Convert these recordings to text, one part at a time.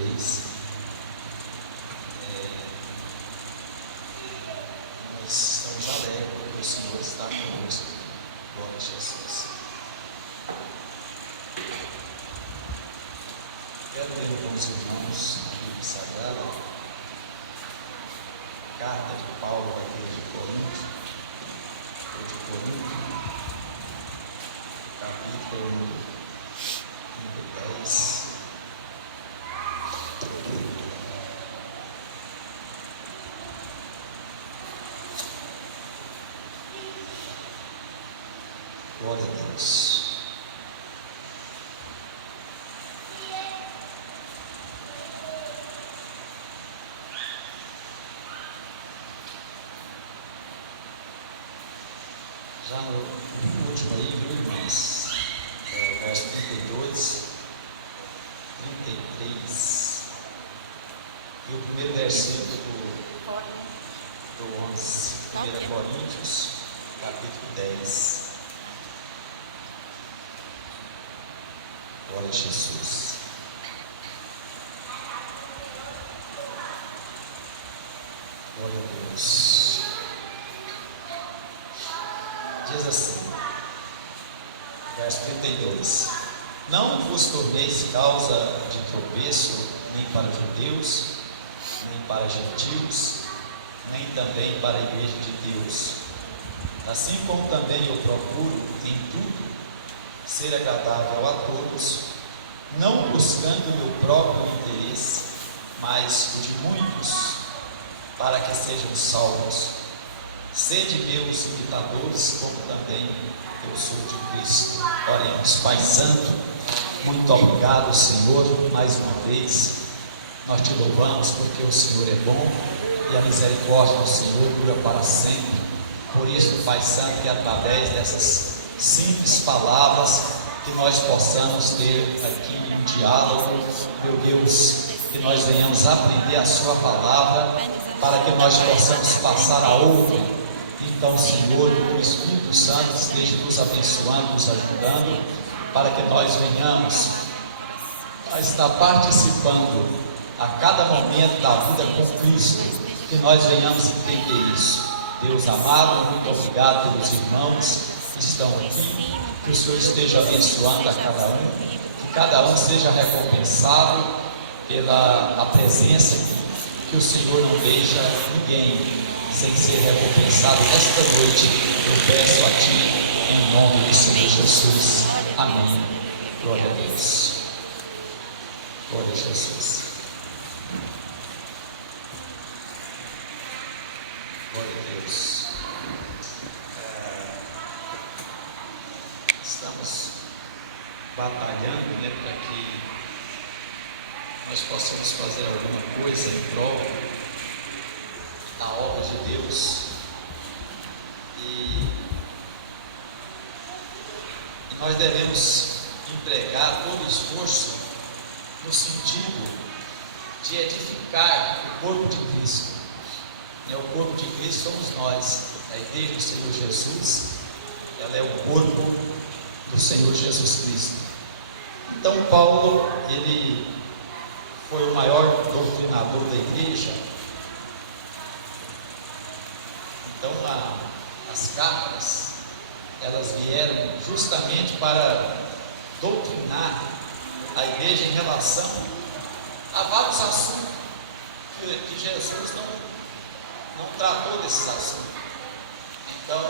vez. Nós estamos alegres porque o Senhor está conosco. Glória a Jesus. Quero ler com os irmãos a Bíblia Sagrada, a carta de Paulo à igreja de Corinto, capítulo número 10. Glória a Deus. Já no último aí, viu, irmãos? Verso 32, 33. E o primeiro versículo do 11, 1 Coríntios, capítulo 10. Glória a Jesus. Glória a Deus. Diz assim, verso 32: Não vos torneis causa de tropeço, nem para judeus, nem para gentios, nem também para a igreja de Deus. Assim como também eu procuro em tudo ser agradável a todos, não buscando o meu próprio interesse, mas o de muitos, para que sejam salvos. Sede meus imitadores, como também eu sou de Cristo. Oremos. Pai Santo, muito obrigado, Senhor, mais uma vez. Nós te louvamos porque o Senhor é bom e a misericórdia do Senhor dura para sempre. Por isso, Pai Santo, que através dessas simples palavras que nós possamos ter aqui um diálogo, meu Deus, que nós venhamos aprender a sua palavra para que nós possamos passar a outra. Então, Senhor, que o Espírito Santo esteja nos abençoando, nos ajudando, para que nós venhamos a estar participando a cada momento da vida com Cristo, que nós venhamos entender isso. Deus amado, muito obrigado pelos irmãos que estão aqui, que o Senhor esteja abençoando a cada um seja recompensado pela presença aqui, que o Senhor não deixa ninguém sem ser recompensado nesta noite. Eu peço a Ti, em nome do Senhor Jesus. Amém. Glória a Deus. Glória a Jesus. Glória a Deus. Estamos batalhando, para que nós possamos fazer alguma coisa em prol da obra de Deus, e nós devemos empregar todo o esforço no sentido de edificar o corpo de Cristo. O corpo de Cristo somos nós, a igreja do Senhor Jesus, ela é o corpo do Senhor Jesus Cristo. Então Paulo, ele foi o maior doutrinador da igreja. Então as cartas, elas vieram justamente para doutrinar a igreja em relação a vários assuntos que Jesus não tratou desses assuntos. Então,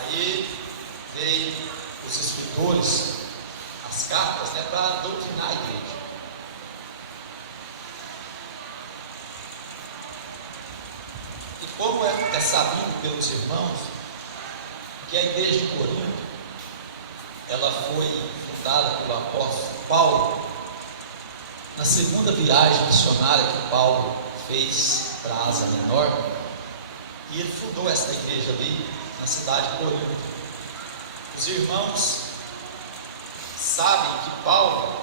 aí veio os escritores, as cartas, para doutrinar a igreja. E como é sabido pelos irmãos, que a igreja de Corinto, ela foi fundada pelo apóstolo Paulo, na segunda viagem missionária que Paulo fez para a Ásia Menor, e ele fundou esta igreja ali, na cidade de Corinto. Os irmãos sabem que Paulo,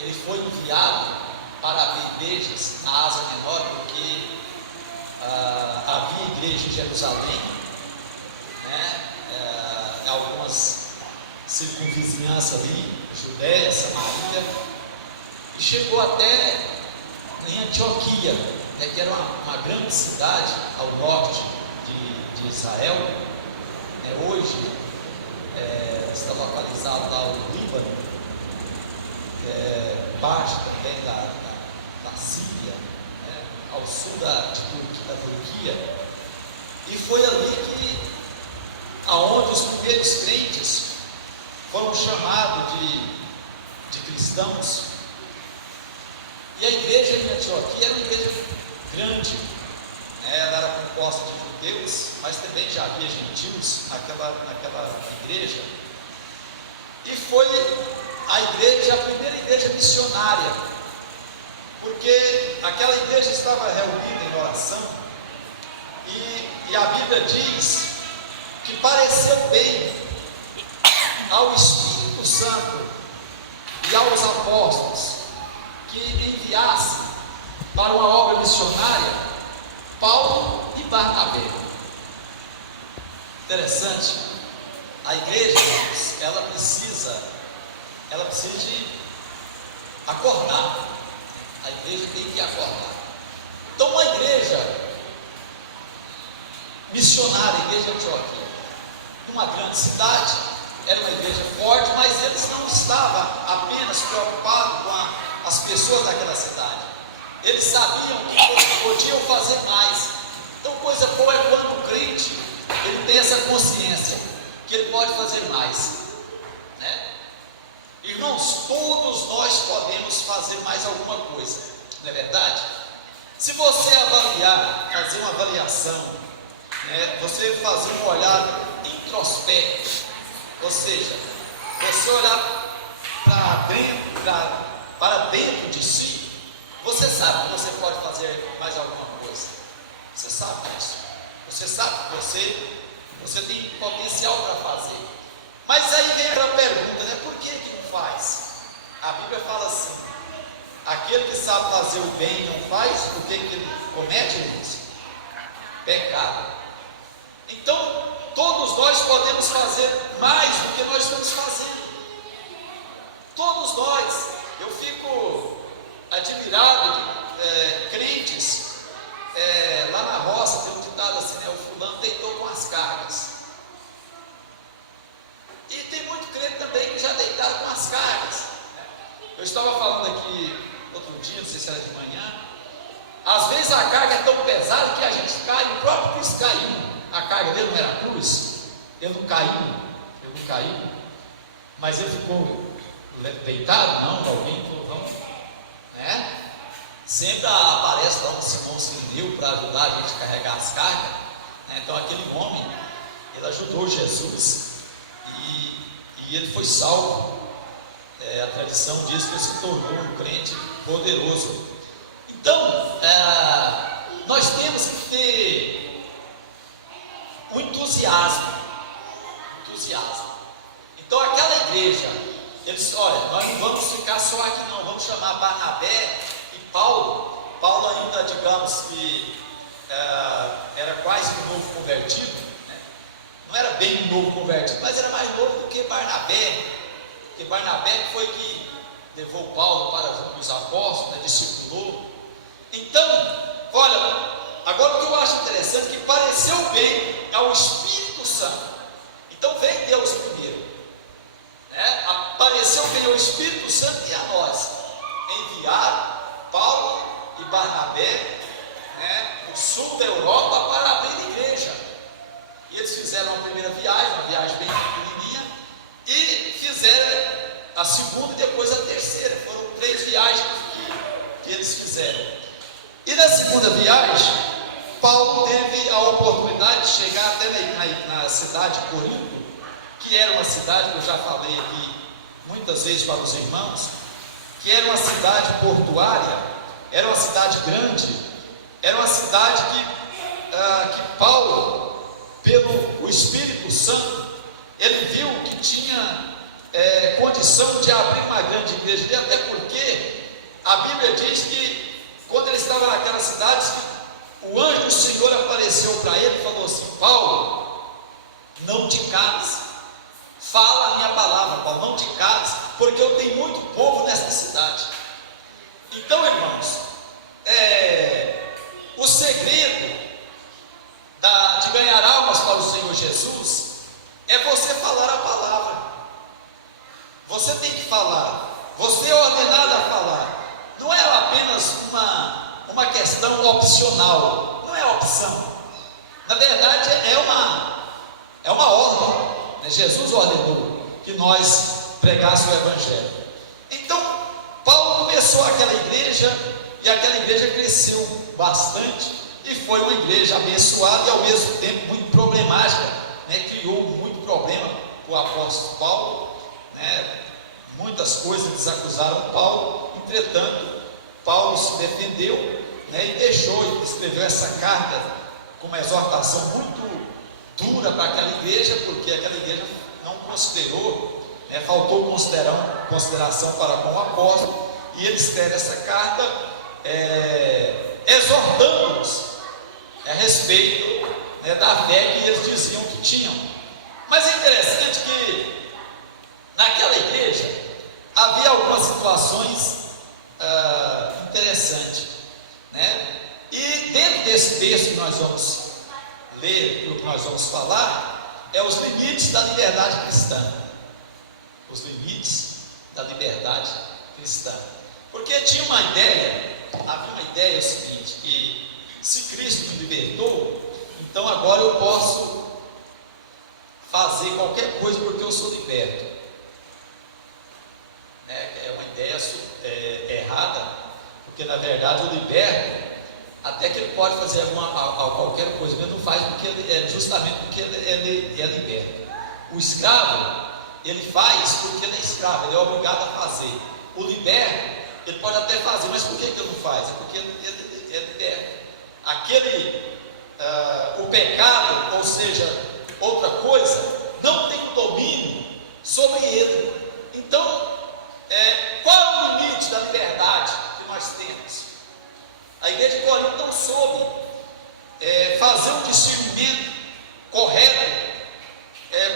ele foi enviado para abrir igrejas na Ásia Menor, porque havia igreja em Jerusalém, algumas circunvizinhanças ali, Judéia, Samaria, e chegou até em Antioquia, né, que era uma grande cidade ao norte de Israel. Hoje está localizado lá o Líbano, parte também da Síria, né, ao sul da Turquia, e foi ali aonde os primeiros crentes foram chamados de cristãos. E a igreja de Antioquia era uma igreja grande, né? Ela era composta de judeus, mas também já havia gentios naquela igreja, e foi a primeira igreja missionária, porque aquela igreja estava reunida em oração, e a Bíblia diz que pareceu bem ao Espírito Santo e aos apóstolos que enviasse para uma obra missionária Paulo e Barnabé. Interessante, a igreja, ela precisa de acordar. A igreja tem que acordar. Então, uma igreja missionária, a igreja de Antioquia, numa grande cidade, era uma igreja forte, mas eles não estavam apenas preocupados com as pessoas daquela cidade. Eles sabiam que podiam fazer mais. Então, coisa boa é quando o crente ele tem essa consciência que ele pode fazer mais, né? Irmãos, todos nós podemos fazer mais alguma coisa, não é verdade? Se você fazer uma avaliação, né, você fazer um olhar introspecto, ou seja, você olhar para dentro de si, você sabe que você pode fazer mais alguma coisa. Você sabe disso. Você sabe que você tem potencial para fazer. Mas aí vem aquela pergunta, né? Por que não faz? A Bíblia fala assim: aquele que sabe fazer o bem e não faz, o que ele comete, irmãos? Pecado. Então, todos nós podemos fazer mais do que nós estamos fazendo. Todos nós. Eu fico admirado de crentes. Lá na roça tem um ditado assim, né? O fulano deitou com as cargas. E tem muito crente também que já deitaram com as cargas, né? Eu estava falando aqui outro dia, não sei se era de manhã. Às vezes a carga é tão pesada que a gente cai. O próprio Cristo caiu. A carga dele não era cruz. Ele não caiu. Mas ele ficou deitado? Não, alguém falou, vamos, né? Sempre aparece lá um Simão Sirineu para ajudar a gente a carregar as cargas, né? Então aquele homem, ele ajudou Jesus e ele foi salvo. A tradição diz que ele se tornou um crente poderoso. Então, nós temos que ter um entusiasmo. Então aquela igreja, eles disse: olha, nós não vamos ficar só aqui não, vamos chamar Barnabé e Paulo. Paulo ainda, digamos que era quase um novo convertido, né? Não era bem um novo convertido, mas era mais novo do que Barnabé, porque Barnabé foi que levou Paulo para junto dos apóstolos, né? Discipulou. Então, olha, agora o que eu acho interessante é que pareceu bem ao Espírito Santo. Então vem Deus primeiro, né? Apareceu bem ao Espírito Santo e a nós enviar Paulo e Barnabé, né, no sul da Europa para abrir igreja. E eles fizeram a primeira viagem, uma viagem bem pequenininha, e fizeram a segunda e depois a terceira. Foram 3 viagens que eles fizeram. E na segunda viagem, Paulo teve a oportunidade de chegar até na cidade de Corinto, que era uma cidade que eu já falei aqui muitas vezes para os irmãos, que era uma cidade portuária, era uma cidade grande, era uma cidade que Paulo, pelo Espírito Santo, ele viu que tinha condição de abrir uma grande igreja, e até porque a Bíblia diz que quando ele estava naquela cidade, o anjo do Senhor apareceu para ele e falou assim: Paulo, não te cales, fala a minha palavra, Paulo, não te cales, porque eu tenho muito povo nesta cidade. Então, irmãos, o segredo de ganhar almas para o Senhor Jesus é você falar a palavra. Você tem que falar, você é ordenado a falar. Não é apenas uma questão opcional, não é opção. Na verdade é uma ordem, Jesus ordenou que nós pregássemos o Evangelho. Então Paulo começou aquela igreja, e aquela igreja cresceu bastante, e foi uma igreja abençoada e ao mesmo tempo muito problemática, criou muito problema para o apóstolo Paulo, muitas coisas eles acusaram Paulo. Entretanto, Paulo se defendeu, e deixou, escreveu essa carta com uma exortação muito dura para aquela igreja, porque aquela igreja não considerou, faltou consideração para com o apóstolo, e ele escreve essa carta exortando-os a respeito da fé que eles diziam que tinham. Mas é interessante que naquela igreja havia algumas situações interessantes, e dentro desse texto que nós vamos ler, o que nós vamos falar, os limites da liberdade cristã. Os limites da liberdade cristã. Porque havia uma ideia, o seguinte, que se Cristo me libertou, então agora eu posso fazer qualquer coisa porque eu sou liberto. É uma ideia errada, porque na verdade o liberto, até que ele pode fazer qualquer coisa, mas não faz justamente porque ele é liberto. O escravo, ele faz porque ele é escravo, ele é obrigado a fazer. O liberto, ele pode até fazer, mas por que ele não faz? É porque ele é liberto. O pecado, ou seja, outra coisa, não tem domínio sobre ele. Então, qual é o limite da liberdade que nós temos? A igreja de Corinto não soube fazer um discernimento correto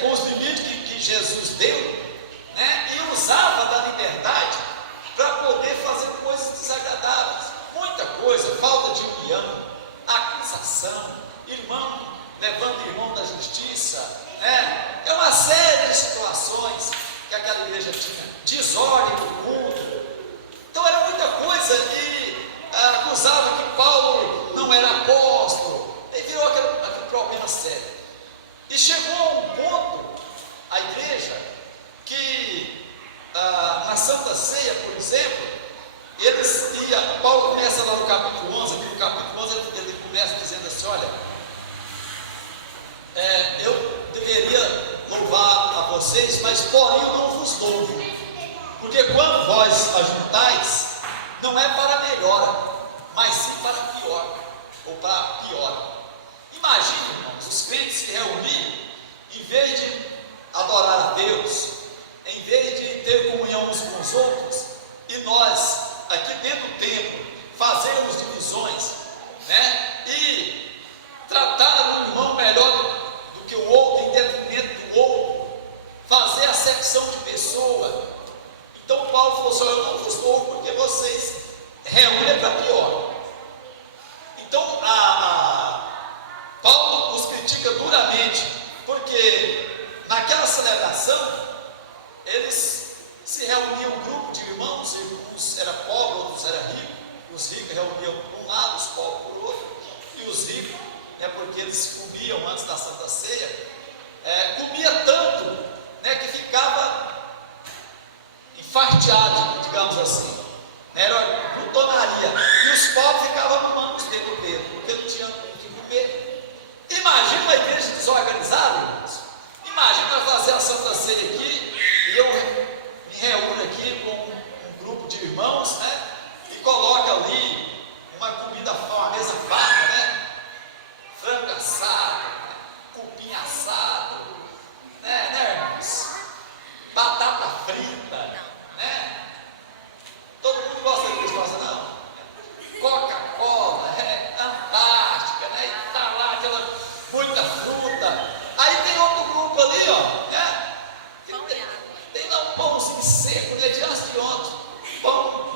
com os limites que Jesus deu, e usava da liberdade para poder fazer coisas desagradáveis, muita coisa, falta de união, acusação, irmão levando irmão da justiça, é uma série de situações que aquela igreja tinha, desordem no culto. Então era muita coisa, e acusava que Paulo não era apóstolo, e virou aquele problema sério. E chegou a um ponto, a igreja, que na Santa Ceia, por exemplo, Paulo começa lá no capítulo 11, aqui no capítulo 11 ele começa dizendo assim: olha, eu deveria louvar a vocês, mas porém eu não vos louvo, porque quando vós ajuntais, não é para melhor, mas sim para pior, ou para pior. Imagine, irmãos, os crentes se reunirem, em vez de adorar a Deus, em vez de ter comunhão uns com os outros, e nós, aqui dentro do templo, fazermos divisões, e tratar um irmão melhor do que o outro, em detrimento do outro, fazer acepção de pessoa. Então Paulo falou assim: eu não vos louvo, porque vocês reúnem para pior. Então Paulo os critica duramente, porque naquela celebração eles se reuniam um grupo de irmãos, uns eram pobres, outros eram ricos. Os ricos reuniam por um lado, os pobres por outro, e os ricos, porque eles comiam antes da Santa Ceia, comia tanto, que ficava enfarteado, digamos assim, era glutonaria, e os pobres ficavam mamando os dedos do dedo, porque não tinham o que comer. Imagina uma igreja desorganizada, irmãos. Imagina nós fazer a Santa Ceia aqui, e eu me reúno aqui com um grupo de irmãos, e coloca ali uma comida, uma mesa farta, frango assado, cupim assado, irmãos? Batata frita, todo mundo gosta disso, gosta não? Coca-Cola, Antártica, e tá lá aquela muita fruta. Aí tem outro grupo ali, tem lá um pãozinho seco, diante de ontem, pão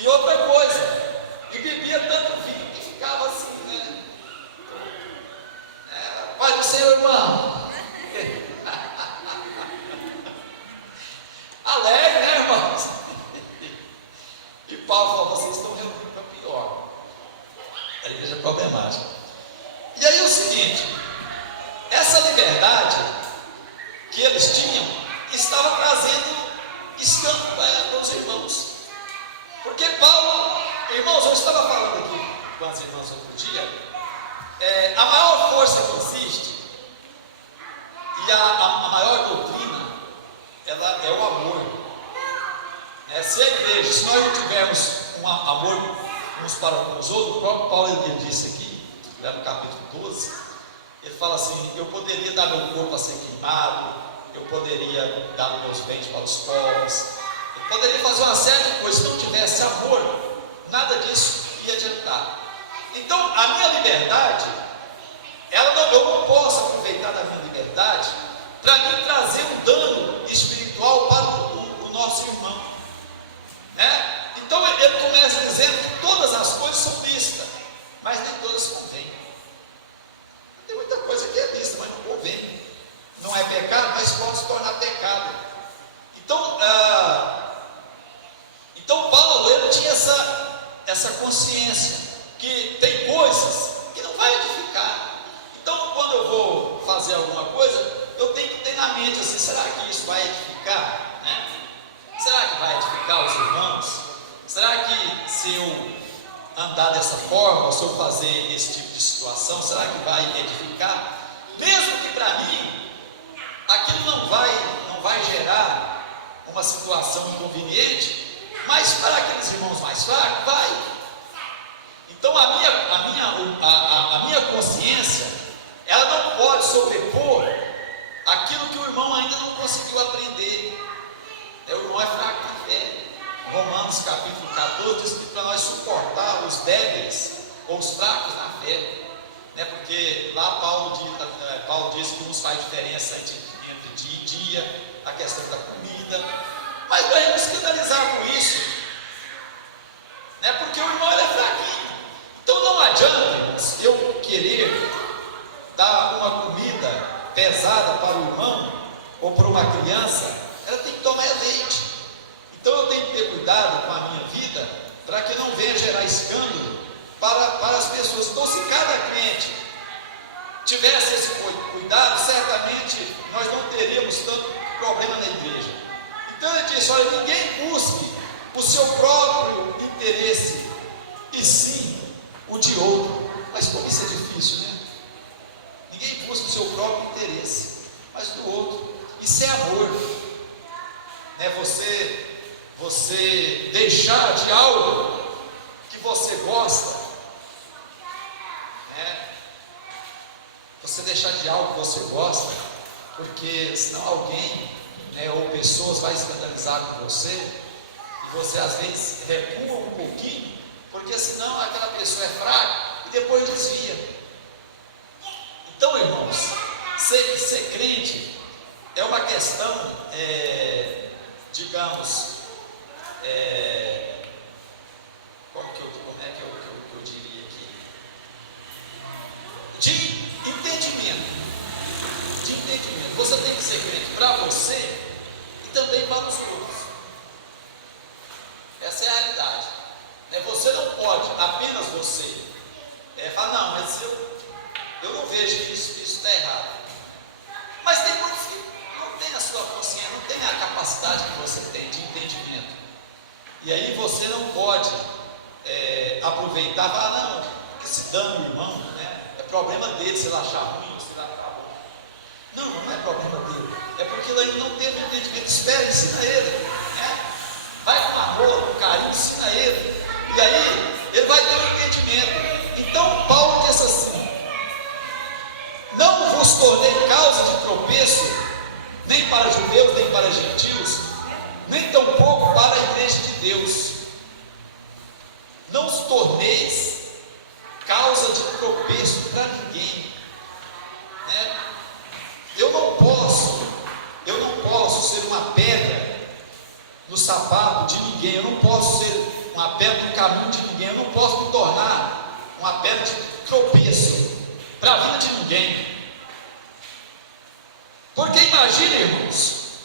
E outra coisa, e bebia tanto vinho que ficava assim, né? Pai do Senhor, irmão. Alegre, né, irmãos? E Paulo falou: vocês estão reunindo para pior. A igreja é problemática. E aí o seguinte, essa liberdade que eles tinham estava trazendo escândalo para os irmãos. Porque Paulo, irmãos, eu estava falando aqui com as irmãs outro dia, a maior força que existe e a maior doutrina, ela é o amor. Se a igreja, se nós não tivermos um amor uns para com os outros, o próprio Paulo ele disse aqui, no capítulo 12, ele fala assim: eu poderia dar meu corpo a ser queimado, eu poderia dar meus bens para os pobres, eu poderia fazer uma série de coisas. Se não tivesse amor, nada disso ia adiantar. Então a minha liberdade, eu não posso aproveitar da minha liberdade para me trazer um dano espiritual para o nosso irmão, né? Então ele começa dizendo que todas as coisas são lícitas, mas nem todas convêm. Tem muita coisa que é lícita, mas não convém. Não é pecado, mas pode se tornar pecado. Então Paulo, ele tinha essa consciência que tem coisas que não vai edificar. Então quando eu vou fazer alguma coisa, eu tenho que ter na mente assim: será que isso vai edificar, né? Será que vai edificar os irmãos? Será que se eu andar dessa forma, se eu fazer esse tipo de situação, será que vai edificar? Mesmo que para mim aquilo não vai gerar uma situação inconveniente, mas para aqueles irmãos mais fracos, vai. Então a minha consciência, ela não pode sobrepor aquilo que o irmão ainda não conseguiu aprender. O irmão é fraco na fé. Romanos capítulo 14 diz que para nós suportar os débeis ou os fracos na fé, né? Porque lá Paulo diz que nos faz diferença entre dia e dia, a questão da comida, mas não é escandalizar com isso, né? Porque o irmão ele é fraquinho. Então não adianta, irmãos, eu querer dar uma comida pesada para o irmão ou para uma criança. Ela tem que tomar leite. Então eu tenho que ter cuidado com a minha vida para que não venha gerar escândalo para as pessoas. Então, se cada crente tivesse esse cuidado, certamente nós não teríamos tanto problema na igreja. Então ele disse: olha, ninguém busque o seu próprio interesse, e sim o de outro. Mas como isso é difícil, né? Ninguém busca o seu próprio interesse, mas do outro. Isso é amor, né? Você deixar de algo que você gosta, né? Você deixar de algo que você gosta, porque senão alguém, né, ou pessoas vai escandalizar com você, e você às vezes recua um pouquinho, porque senão aquela pessoa é fraca e depois desvia. Então, irmãos, ser crente é uma questão, digamos, como é que eu diria aqui? De entendimento. Você tem que ser crente para você e também para os outros. Essa é a realidade, né? Você não pode, apenas você, falar: não, mas eu não vejo que isso está errado. Mas tem muitos que não têm a sua consciência, não tem a capacidade que você tem de entendimento. E aí você não pode aproveitar e falar: não, esse dano, irmão, né, é problema dele se ele achar ruim ou se ele achar bom. Não é problema dele, é porque ele ainda não teve entendimento. Espera, ensina ele, né? Vai com amor, com carinho, ensina ele, e aí ele vai ter um entendimento. Então Paulo diz assim: não vos tornei causa de tropeço, nem para judeus, nem para gentios, nem tampouco para a igreja de Deus. Não os torneis causa de tropeço para ninguém, né? Eu não posso ser uma pedra no sapato de ninguém. Eu não posso ser uma pedra no caminho de ninguém, eu não posso me tornar uma pedra de tropeço para a vida de ninguém. Porque imagine, irmãos,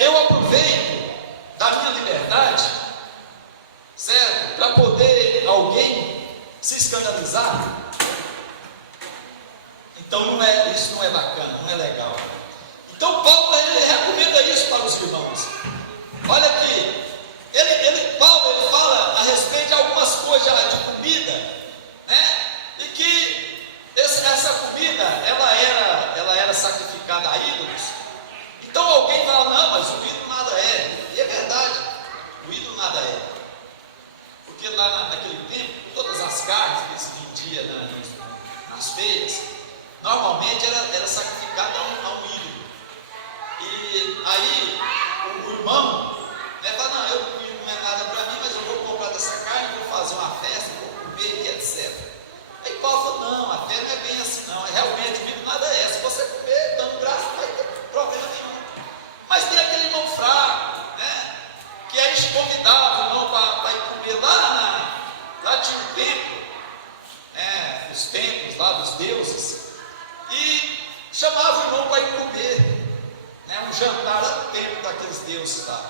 eu aproveito da minha liberdade, certo? Para poder alguém se escandalizar. Então isso não é bacana, não é legal. Então Paulo ele recomenda isso para os irmãos. Olha aqui, Paulo fala a respeito de algumas coisas de comida, né? E que essa comida ela era sacrificada a ídolos. Então alguém fala, não, mas o ídolo nada é. E é verdade, o ídolo nada é. Porque lá naquele tempo, todas as carnes que se vendiam nas feiras, normalmente era sacrificada a um ídolo. E aí o irmão, né, fala, não, o ídolo não é nada para mim, mas eu vou comprar dessa carne, vou fazer uma festa, vou comer e etc. Aí Paulo falou, não, a fé não é bem assim não, realmente o ídolo nada é. Se você comer dando graça, não vai ter problema nenhum. Mas tem aquele irmão fraco, né, que a gente convidava o irmão para ir comer lá tinha um templo, né, os templos lá dos deuses, e chamava o irmão para ir comer, né, um jantar lá no templo daqueles deuses lá.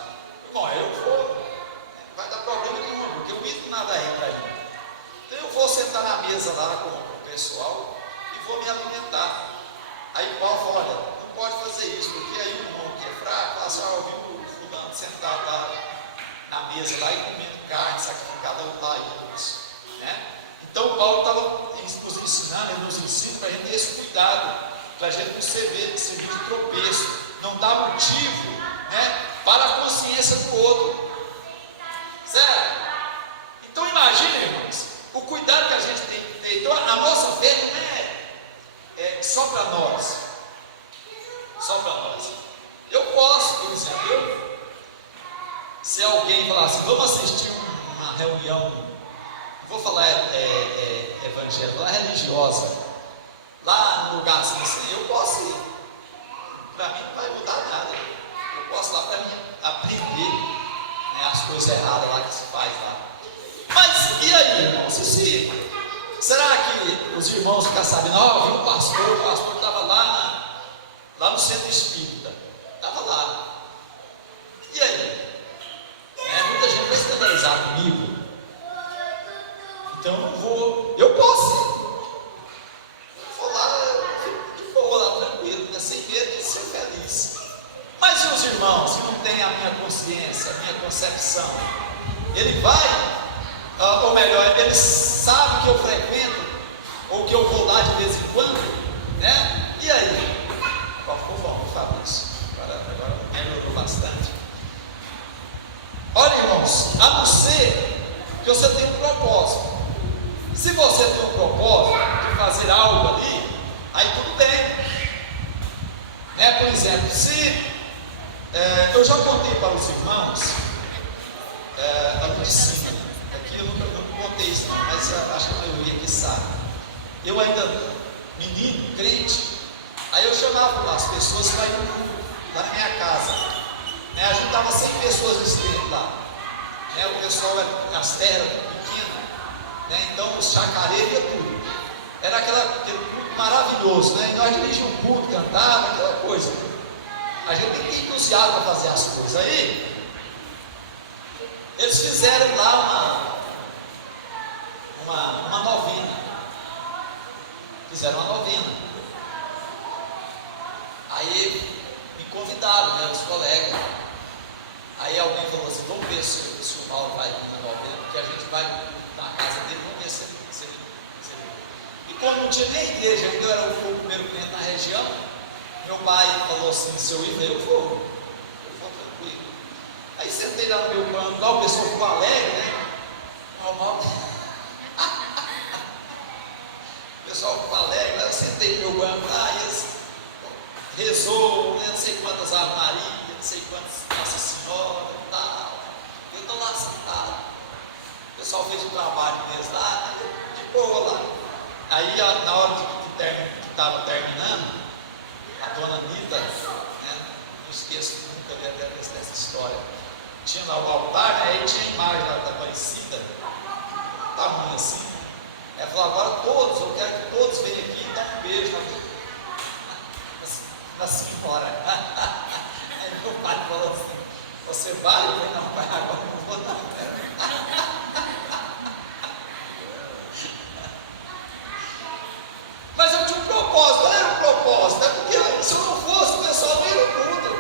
Bom, eu vou, não vai dar problema nenhum, porque o ídolo nada é para mim. Então eu vou sentar na mesa lá com o pessoal e vou me alimentar. Aí Paulo falou, olha, não pode fazer isso, porque aí o irmão que é fraco, fala assim, eu vi o fulano sentado lá na mesa lá e comendo carne sacrificada lá ídolos, né? Então Paulo estava nos ensinando, ele nos ensina para a gente ter esse cuidado, para a gente não servir de tropeço, não dar motivo, né, para a consciência do outro, certo? Então imagine, irmãos, o cuidado que a gente tem que ter. Então a nossa fé não é só para nós, eu posso, por exemplo, se alguém falar assim, vamos assistir uma reunião, não vou falar evangélica, religiosa, lá no lugar assim, eu posso ir, para mim não vai mudar nada, eu posso ir lá para mim aprender, né, as coisas erradas lá que se faz lá. Mas e aí, irmãos, será que os irmãos ficam sabendo, viu o pastor estava lá no centro espírita, estava lá, e aí? Muita gente vai escandalizar comigo, então eu não vou, eu posso ir, vou lá, de boa, lá tranquilo, né, sem medo de ser feliz. Mas e os irmãos que não têm a minha consciência, a minha concepção? Ele vai, ou melhor, ele sabe que eu frequento, ou que eu vou lá de vez em quando, né? E aí? Ficou bom, Fabrício, agora melhorou bastante. Olha, irmãos, a não ser que você tenha um propósito. Se você tem um propósito de fazer algo ali, aí tudo bem, né? Por exemplo, se eu já contei para os irmãos aqui de cima, aqui eu nunca contei isso não, mas acho que a maioria aqui sabe. Eu ainda menino, crente, aí eu chamava as pessoas para ir no culto lá na minha casa, né? Ajudava 100 pessoas nesse tempo lá, né? O pessoal, as terras eram pequenas, né? Então os chacareiros e tudo, era aquele culto maravilhoso, né? E nós dirigíamos um culto, cantava, aquela coisa. A gente tem que ter entusiasmo para fazer as coisas. Aí eles fizeram lá uma novena. Fizeram uma novena. Aí me convidaram, né, os colegas. Aí alguém falou assim, vamos ver se o Mauro vai vir na novena, porque a gente vai na casa dele, vamos ver se ele. E como não tinha nem igreja ainda, eu era o primeiro crente na região, meu pai falou assim, se eu ir, eu vou tranquilo. Aí sentei lá no meu banco, lá o pessoal ficou alegre, né? Normal. O pessoal ficou alegre, eu sentei no meu banco lá, e eles rezou, né, não sei quantas Ave Maria, não sei quantas Nossa Senhora e tal. Eu estou lá sentado. O pessoal fez o trabalho deles lá, de boa lá. Aí na hora que estava terminando, a dona Anitta, né, não esqueço nunca dessa história, tinha lá o altar, né? Aí tinha a imagem da Aparecida, um tamanho assim. Ela falou: agora todos, eu quero que todos venham aqui e dão um beijo na senhora. Aí meu pai falou assim: você vai? Eu falei: não, pai, agora eu não vou dar. Mas eu tinha um propósito. Qual era o propósito? É porque se eu não fosse, o pessoal não ia no culto.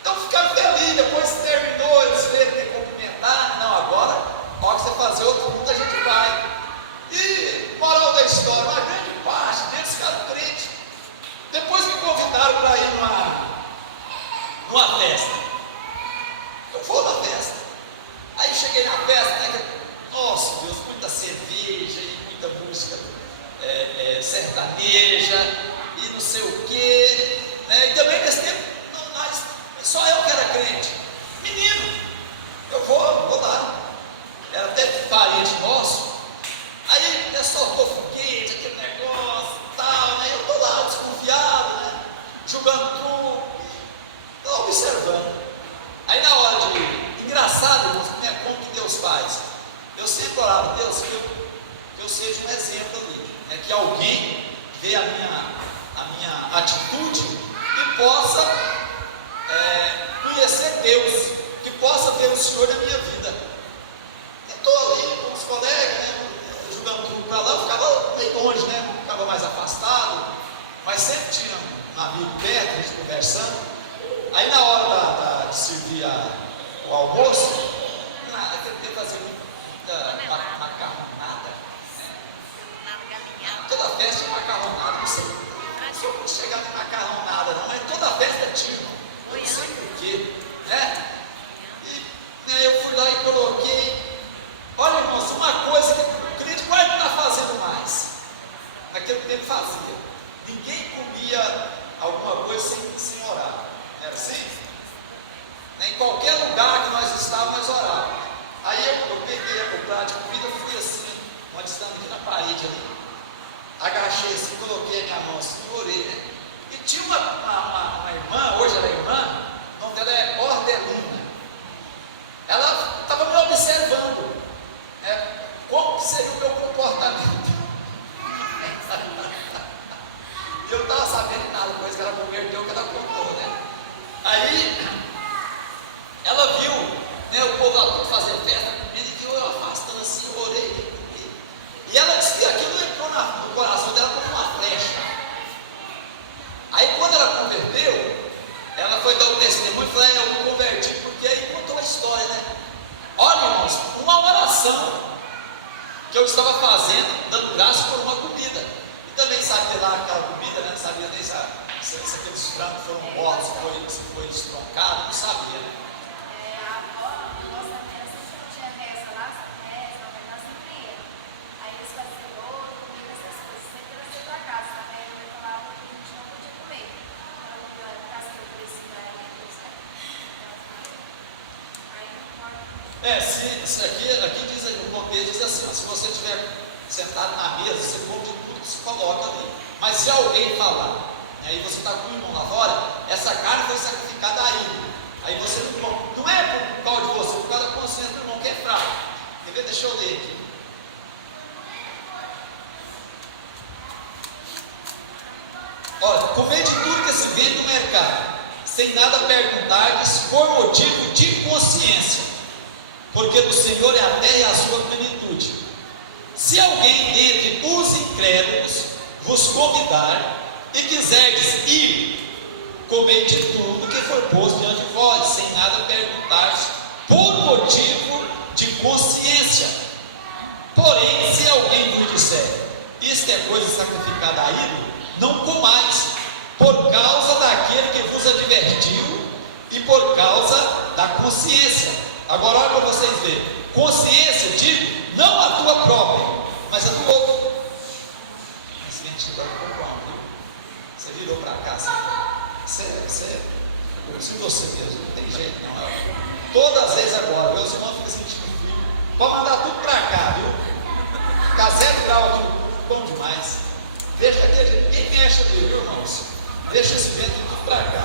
Então ficaram felizes. Depois terminou, eles veio me cumprimentar. Não, agora, a hora que você fazer outro culto, a gente vai. E moral da história, uma grande parte deles ficaram crentes. Depois me convidaram para ir numa festa. Eu vou na festa. Aí cheguei na festa, né? Nossa Deus, muita cerveja e muita música sertaneja e não sei o que, né? E também nesse tempo, só eu que era crente. Menino, eu vou lá. Era até parente nosso. Aí soltou foguete, aquele negócio e tal, né? Eu estou lá desconfiado, né? Jogando truco, estou observando. Aí na hora de. Engraçado, né? Como que Deus faz? Eu sempre orava: Deus, que eu seja um exemplo ali, né? Que alguém vê a minha atitude e possa conhecer Deus, que possa ver o Senhor na minha vida. Eu estou ali com os colegas, né? Jogando tudo para lá, eu ficava meio longe, né? Ficava mais afastado, mas sempre tinha um amigo perto, a gente conversando. Aí na hora de servir o almoço, naquele tempo fazia muita macarronada, né? Toda festa tinha macarronada, não sei como chegar em macarronada não, mas toda festa tinha, eu não sei porquê, né? E né, eu fui lá e coloquei. Olha, irmãos, uma coisa que o crente quase não está fazendo mais. Naquele tempo fazia. Ninguém comia alguma coisa sem orar. Era assim? Em qualquer lugar que nós estávamos, nós orávamos. Aí eu peguei o prato de comida, eu fui assim, uma distância aqui na parede ali. Agachei assim, coloquei a minha mão assim e orei, né? E tinha uma irmã, hoje ela é irmã, o nome dela é Ordelina. Ela estava me observando. Como que seria o meu comportamento? E eu não estava sabendo nada, depois que ela converteu, que ela contou, né? Aí ela viu, né, o povo lá tudo fazendo festa, comendo, e viu eu afastando assim, eu orei. E ela disse que aquilo entrou no coração dela como uma flecha. Aí quando ela converteu, ela foi dar o testemunho e falou: eu me converti, porque aí contou a história, né? Olha, irmãos, uma oração que eu estava fazendo, dando graça por uma comida. E também sabe lá aquela comida, né? Não sabia nem se aqueles frangos foram mortos, se foi estroncado, não sabia, né? A avó, na nossa festa, não tinha reza lá, mas sempre ia. Aí eles faziam bolo, comida, essas coisas. Sempre era ser pra casa, tá? Aí a mãe falava que a gente não podia comer. Ela não podia ficar sem oferecido a ela, aqui diz, o contexto diz assim: ó, se você estiver sentado na mesa, você come de tudo que se coloca ali. Mas se alguém falar, aí você está com o irmão lá fora, essa carne foi sacrificada aí você não come. Não é por causa de você, por causa da consciência do irmão que é fraco. Quer ver? Deixa eu ler aqui. Olha, comer de tudo que se vende no mercado, sem nada perguntar-lhes, por motivo de consciência, porque do Senhor é a terra e a sua plenitude. Se alguém dentre os incrédulos vos convidar e quiserdes ir, comei de tudo que for posto diante de vós, sem nada perguntar-lhes, por motivo de consciência. Porém, se alguém vos disser: isto é coisa sacrificada a ídolo, não comais, por causa daquele que vos advertiu e por causa da consciência. Agora olha para vocês verem: consciência, digo, não a tua própria, mas a do outro. Esse vento agora ficou bom, viu? Você virou para cá, você curtiu você mesmo, não tem jeito não. Todas as vezes agora, meus irmãos ficam sentindo frio, pode mandar tudo para cá, viu? Ficar 0 grau aqui no corpo, bom demais. Deixa aquele jeito, ninguém mexe ali, viu, irmãos? Deixa esse vento tudo para cá.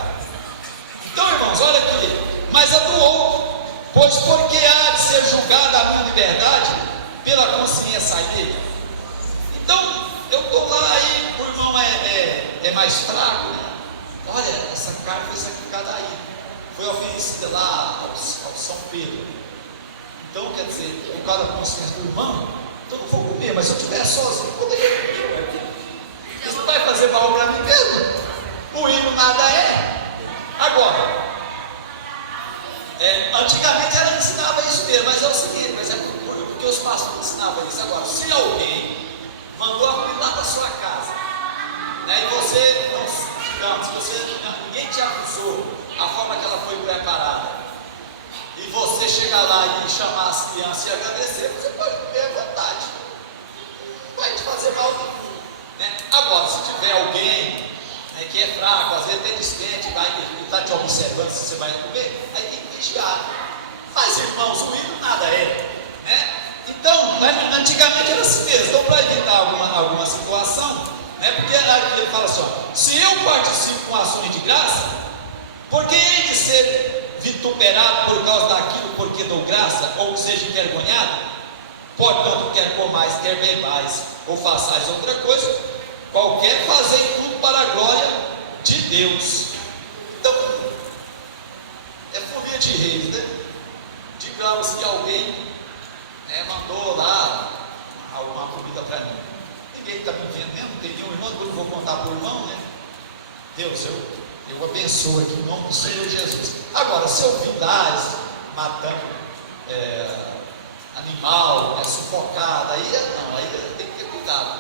Então, irmãos, olha aqui, mas a do outro. Pois por que há de ser julgada a minha liberdade pela consciência alheia? Então, eu estou lá aí, o irmão é mais fraco, né? Olha, essa carne foi sacrificada aí, foi oferecida lá ao São Pedro. Então, quer dizer, por causa da consciência do irmão, então eu não vou comer, mas se eu estiver sozinho, poderia comer. Isso não vai fazer mal para mim mesmo? O hino nada é. Agora, antigamente ela ensinava isso mesmo, mas é o seguinte, mas é porque os pastores ensinavam isso. Agora, se alguém mandou a comida lá para sua casa, né, e você não, ninguém te avisou a forma que ela foi preparada, e você chegar lá e chamar as crianças e agradecer, você pode comer à vontade, não vai te fazer mal nenhum, né? Agora, se tiver alguém, né, que é fraco, às vezes até distante, e está te observando se você vai comer, aí tem que vigiar. Mas irmãos, o hino nada é, né? Então, antigamente era assim mesmo. Então, para evitar alguma situação, né, porque ele fala assim: ó, se eu participo com ações de graça, por que hei de ser vituperado por causa daquilo porque dou graça, ou que seja envergonhado? Portanto, quer comais, quer bebais, ou façais outra coisa, qualquer fazei tudo para a glória de Deus. Então, é folia de reis, né? Digamos que alguém mandou lá alguma comida para mim. Ninguém está me vendo mesmo, não tem nenhum irmão, depois eu vou contar para o irmão, né? Deus, eu abençoo aqui em nome do Senhor Jesus. Agora, se eu vi lá matando animal, sufocado, aí não, aí tem que ter cuidado.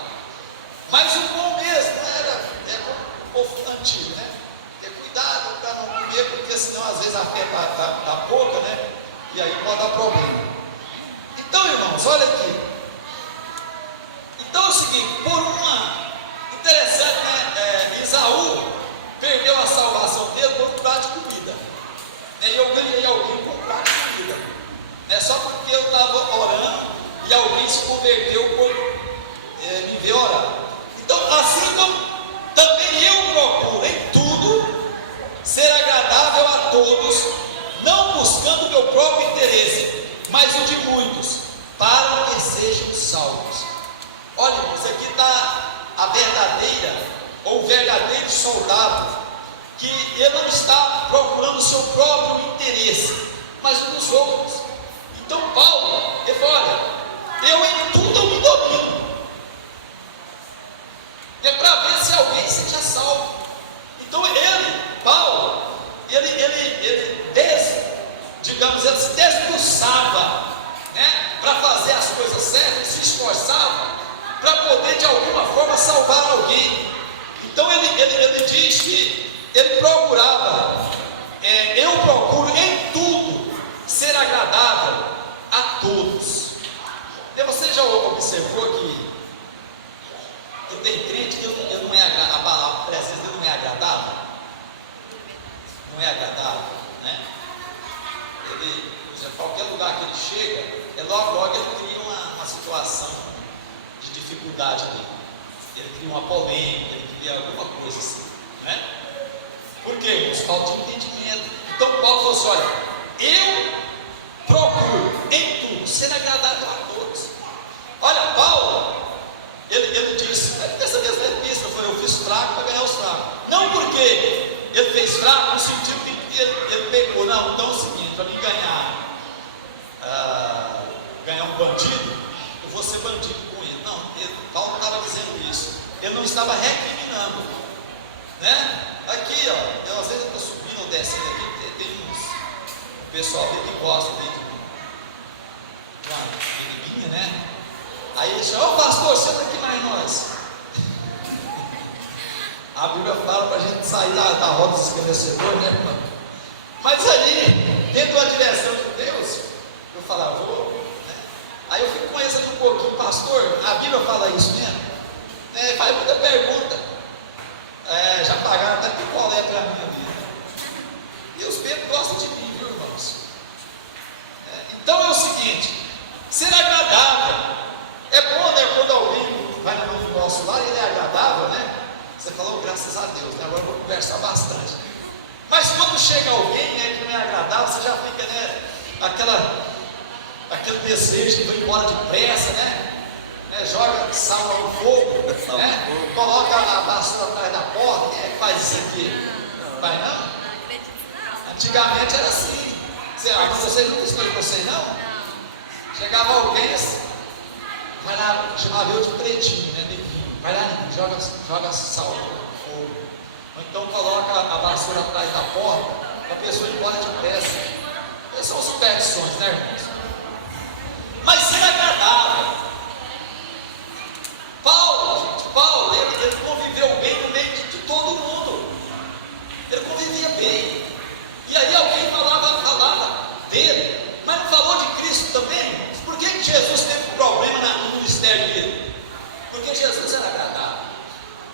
Mas o bom mesmo o povo antigo, né? Ter cuidado para não comer, porque senão às vezes a fé está pouca, né? E aí pode dar problema. Então, irmãos, olha aqui. Então é o seguinte, interessante, né? Esaú perdeu a salvação dele por um prato de comida, né? E eu ganhei alguém com um prato de comida, né? Só porque eu estava orando e alguém se converteu por me ver orar. Então, assim como também eu procuro em tudo ser agradável a todos, não buscando o meu próprio interesse, mas o de muitos, para que sejam salvos. Olha, irmãos, aqui está a verdadeira, ou o verdadeiro soldado, que ele não está procurando o seu próprio interesse, mas o dos outros. Então Paulo, ele fala: olha, eu em tudo eu me domino, é para ver se alguém seja salvo. Então Paulo, ele se desbruçava, né, para fazer as coisas certas, se esforçava para poder de alguma forma salvar alguém. Então ele diz que ele procurava, eu procuro em tudo ser agradável a todos. E você já observou que tem crente que ele não é agradável, a presença dele não é agradável? Não é agradável, né? Ele, por exemplo, qualquer lugar que ele chega, logo ele cria uma situação de dificuldade ali. Ele cria uma polêmica, ele cria alguma coisa assim, né? Por quê? Falta de entendimento. Então Paulo falou assim: olha, eu procuro em tudo ser agradável a todos. Olha, Paulo, ele disse, nessa mesma epístola, eu fiz fraco para ganhar os fracos. Não porque ele fez fraco no sentido que ele pegou, não. Então é o seguinte, para mim ganhar um bandido, eu vou ser bandido com ele. Não, Paulo não estava dizendo isso. Ele não estava recriminando, né? Aqui, ó, eu às vezes estou subindo ou descendo aqui, tem um pessoal ali que gosta de uma bebidinha, né? Aí ele diz: ó, pastor, senta aqui mais nós. A Bíblia fala para a gente sair da roda dos esclarecedores, né, irmão? Mas ali, dentro da direção de Deus, eu falava: vou, né? Aí eu fico conhecendo um pouquinho, pastor, a Bíblia fala isso mesmo? Faz muita pergunta. Já pagaram até picolé para mim ali. E os membros gostam de mim, viu, irmãos? Então é o seguinte: ser agradável. É bom, né, quando alguém vai no nosso lar e ele é agradável, né? Você falou: graças a Deus, né? Agora eu vou conversar bastante. Mas quando chega alguém, né, que não é agradável, você já fica, né? aquele desejo que vai embora depressa, né? Joga sal no fogo, né? Coloca a vassoura atrás da porta. Quem é que faz isso aqui? Vai não? Não acredito não. Antigamente era assim. Vocês nunca escolheram vocês não? Chegava alguém assim, vai lá, chamava eu de pretinho, né? Neguinho. Vai lá, neguinho, joga sal no fogo. Ou então coloca a vassoura atrás da porta para a pessoa ir embora depressa. Essas são superstições, né, irmãos? Mas ser agradável. Paulo, ele conviveu bem no meio de todo mundo. Ele convivia bem. E aí alguém falava dele, mas não falou de Cristo também. Por que Jesus teve problema no ministério dele? Porque Jesus era agradável.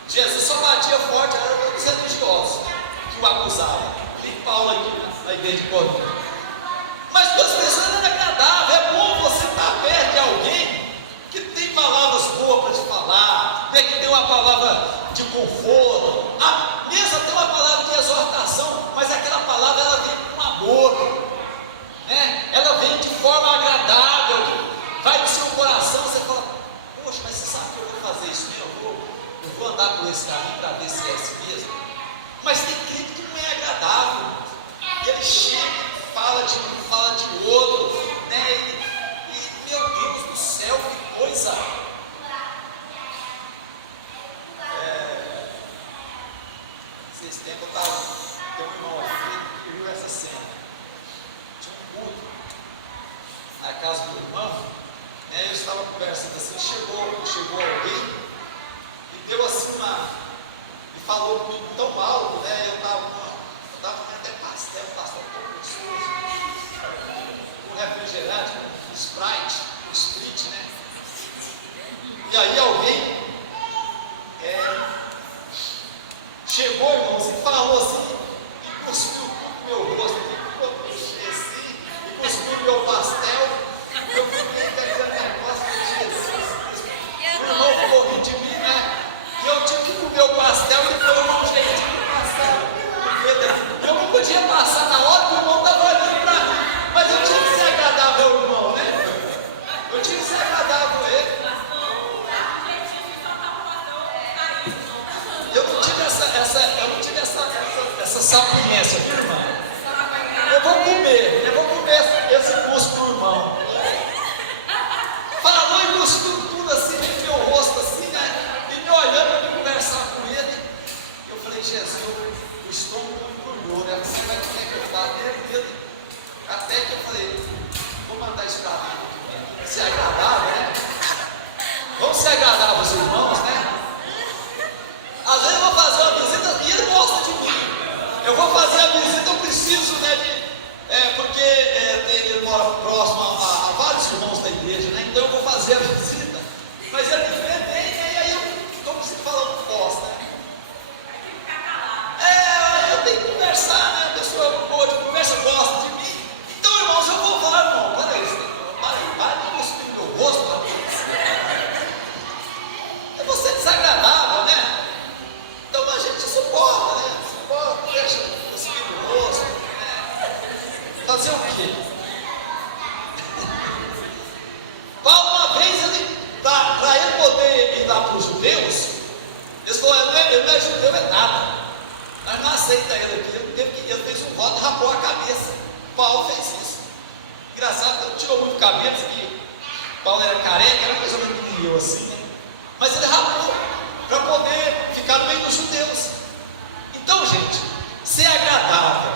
Jesus só batia forte, era os religiosos, né, que o acusavam. Tem Paulo aqui na igreja de Corinto. Mas duas pessoas eram agradáveis. É bom você estar perto de alguém que tem palavras boas para te falar, né, que tem uma palavra de conforto, mesmo tem uma palavra de exortação, mas aquela palavra ela vem com amor, né? Ela vem de forma agradável, vai no seu coração, você fala, poxa, mas você sabe que eu vou fazer isso mesmo? Eu vou andar por esse caminho para ver se é esse mesmo. Mas tem crente que não é agradável, ele chega, fala de um, fala de outro, né? E meu Deus do céu, que coisa! Esses tempos tem um irmão aqui que viu essa cena. Tinha um culto na casa do irmão, né? Eu estava conversando assim, chegou alguém e deu assim e falou comigo tão mal, né? Eu estava comendo até pastel tão gostoso, com refrigerante, com Sprite, né? E aí alguém chegou, irmãos, e falou assim, e cuspiu no meu rosto, e cuspiu no meu pastel. Eu fiquei pegando negócio de Jesus Cristo. O irmão ficou rindo de mim, né? E eu tive que comer o pastel e foi um jeitinho de passar. Eu não podia passar na hora que o irmão estava olhando para mim, mas eu tinha que ser agradável ao irmão, né? Eu tinha que ser agradável a ele. Eu não tive essa sapiência, viu, irmão? Eu vou comer esse cuspo do irmão. Falou e cuspiu tudo assim, no meu rosto assim, né? E me olhando para me conversar com ele. Eu falei, Jesus, o estômago embrulhou, né? Você vai ter que eu bater nele. Até que eu falei, vou mandar isso para mim. Ser agradável, né? Vamos ser agradáveis, irmãos, né? Às vezes eu vou fazer uma visita e ele gosta de mim. Eu vou fazer a visita, eu preciso, né, porque ele mora próximo a vários irmãos da igreja, né? Então eu vou fazer a visita. Mas ele me vê bem, e aí eu estou falando bosta, né? Eu tenho que conversar, né? A pessoa boa de conversa gosta de mim. Então, irmãos, eu vou falar, irmão, para de cuspir no meu rosto, é você desagradável, né? Então a gente suporta, né? Suporta, deixa cuspir no rosto, né? Fazer o quê? Paulo, uma vez, para ele poder ir lá para os judeus, ele falou, ele não é judeu, é nada. Nós não aceitamos ele aqui, ele fez um voto e rapou a cabeça. Paulo fez isso. Engraçado, ele tirou muito cabelo, que Paulo era careca, era mais ou menos que eu assim, né? Mas ele rapou para poder ficar no meio dos judeus. Então, gente, ser agradável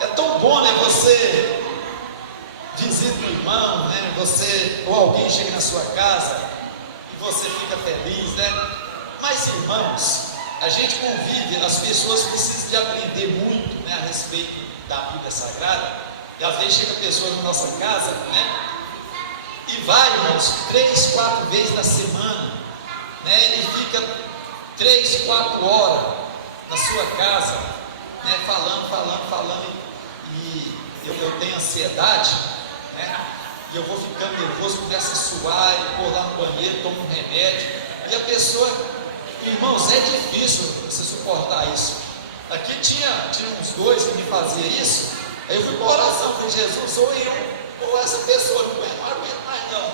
é tão bom, né? Você visita um irmão, né? Ou alguém chega na sua casa e você fica feliz, né? Mas, irmãos, a gente convive, as pessoas precisam de aprender muito, né, a respeito da Bíblia Sagrada. E às vezes chega pessoas na nossa casa, né? E vai, irmãos, 3, 4 vezes na semana, né? Ele fica 3, 4 horas na sua casa, né? Falando, e eu tenho ansiedade, né? E eu vou ficando nervoso, começa a suar, e vou lá no banheiro, tomo um remédio, e a pessoa, irmãos, é difícil você suportar isso. Aqui tinha uns 2 que me faziam isso. Aí eu fui para oração, falei, Jesus, ou eu Ou essa pessoa não aguenta mais não.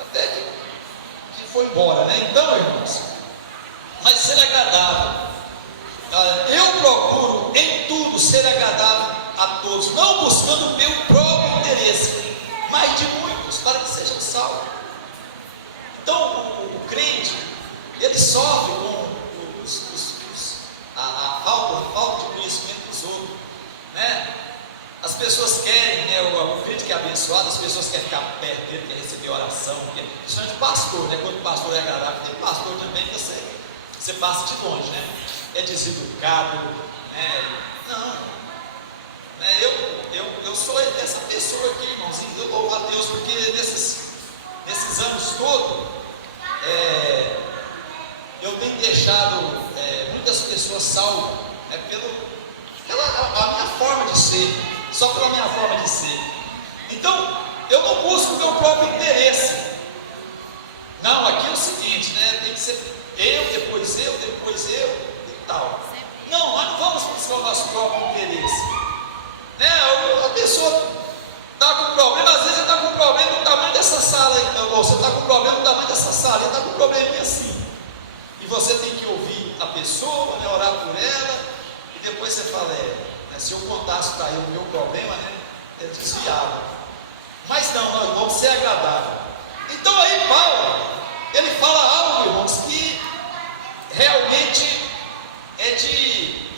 Até que foi embora, né? Então, irmãos, mas ser agradável. Eu procuro em tudo ser agradável a todos, não buscando o meu próprio interesse, mas de muitos, para que sejam salvos. Então, o crente, ele sofre com a falta de conhecimento dos outros, né? As pessoas querem, né? O crente que é abençoado, as pessoas querem ficar perto dele, querem receber oração, principalmente pastor, né? Quando o pastor é agradável, tem pastor também que você passa de longe, né? É deseducado, né? Não, né? Eu sou essa pessoa aqui, irmãozinho. Eu louvo a Deus porque nesses anos todos eu tenho deixado muitas pessoas salvas, né? Pela minha forma de ser, só pela minha forma de ser. Então, eu não busco o meu próprio interesse. Não, aqui é o seguinte, né? Tem que ser depois eu e tal. Não, nós não vamos buscar o nosso próprio interesse, né? A pessoa está com problema, às vezes você está com problema do tamanho dessa sala, ou você está com problema do tamanho dessa sala, ele está com um probleminha assim, e você tem que ouvir a pessoa, né? Orar por ela, e depois você fala, né? Se eu contasse para ele o meu problema, né? Ele desviava. Mas não, nós vamos ser agradável. Então aí Paulo, ele fala algo, irmãos, que realmente é de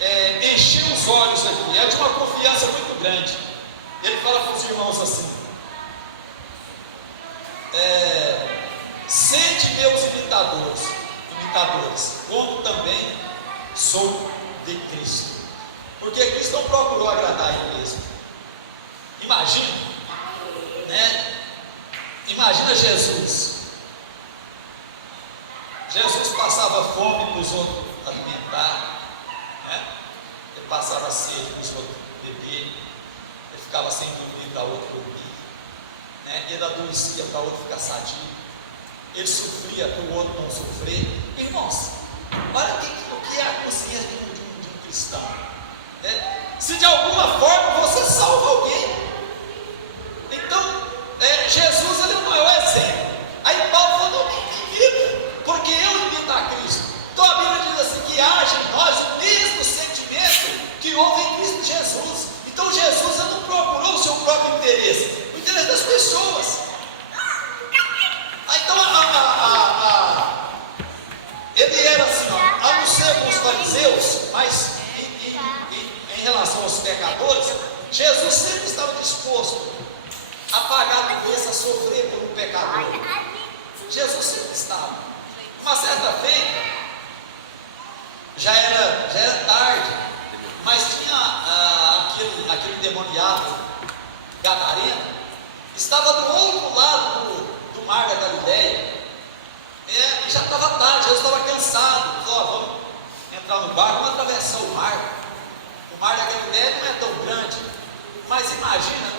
encher os olhos aqui, é de uma confiança muito grande. Ele fala para os irmãos assim: sede meus imitadores, como também sou de Cristo. Porque Cristo não procurou agradar a ele mesmo. Imagina, né? Imagina Jesus. Jesus passava fome para os outros alimentar, né? Ele passava sede para os outros beber, ele ficava sem dormir para outro dormir, né? Ele adoecia para outro ficar sadio, ele sofria para o outro não sofrer. Irmãos, olha o que é a consciência de um cristão, né? Se de alguma forma você salva alguém, então Jesus ele não é o exemplo. Aí Paulo falou: não me imita, porque eu imito a Cristo. Então a Bíblia diz assim: que haja em nós o mesmo sentimento que houve em Cristo Jesus. Então Jesus ele não procurou o seu próprio interesse, o interesse das pessoas. Então ele era assim, ó, a não ser com os fariseus, mas em relação aos pecadores, Jesus sempre estava disposto a pagar a doença, a sofrer por um pecador. Jesus sempre estava. Uma certa feita, já era tarde, mas tinha aquele demoniado gadareno, estava do outro lado do mar da Galileia, e já estava tarde, Jesus estava cansado. Falou: vamos entrar no barco, vamos atravessar o mar. O mar da Galileia não é tão grande, mas imagina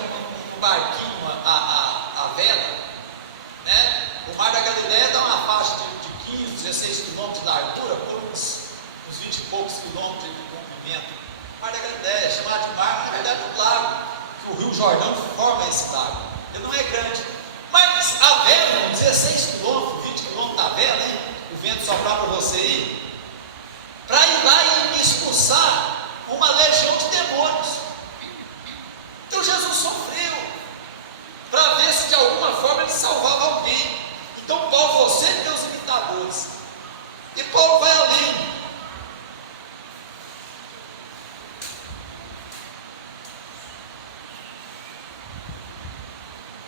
um barquinho a vela, né? O mar da Galileia dá uma faixa de 15, 16 quilômetros de largura, por uns 20 e poucos quilômetros de comprimento. O mar da Galileia é chamado de mar, mas na verdade é um lago, que o Rio Jordão forma esse lago. Ele não é grande, mas a vela, 16 quilômetros, 20 quilômetros da vela, hein? O vento soprar para você ir, para ir lá e expulsar uma legião de demônios. Então Jesus sofreu para ver se de alguma forma ele salvava alguém. Então Paulo falou: sempre meus imitadores. E Paulo vai além.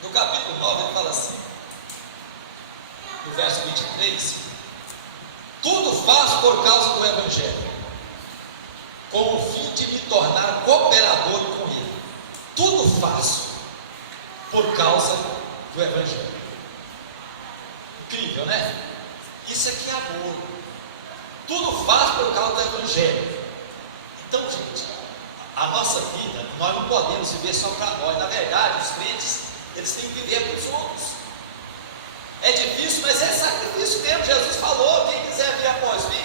No capítulo 9 ele fala assim, no verso 23: tudo faço por causa do Evangelho, com o fim de me tornar cooperador com ele. Tudo faço por causa do Evangelho. Incrível, né? Isso aqui é amor. Tudo faz por causa do Evangelho. Então, gente, a nossa vida, nós não podemos viver só para nós. Na verdade, os crentes, eles têm que viver para os outros. É difícil, mas é sacrifício mesmo. Jesus falou: quem quiser vir após mim,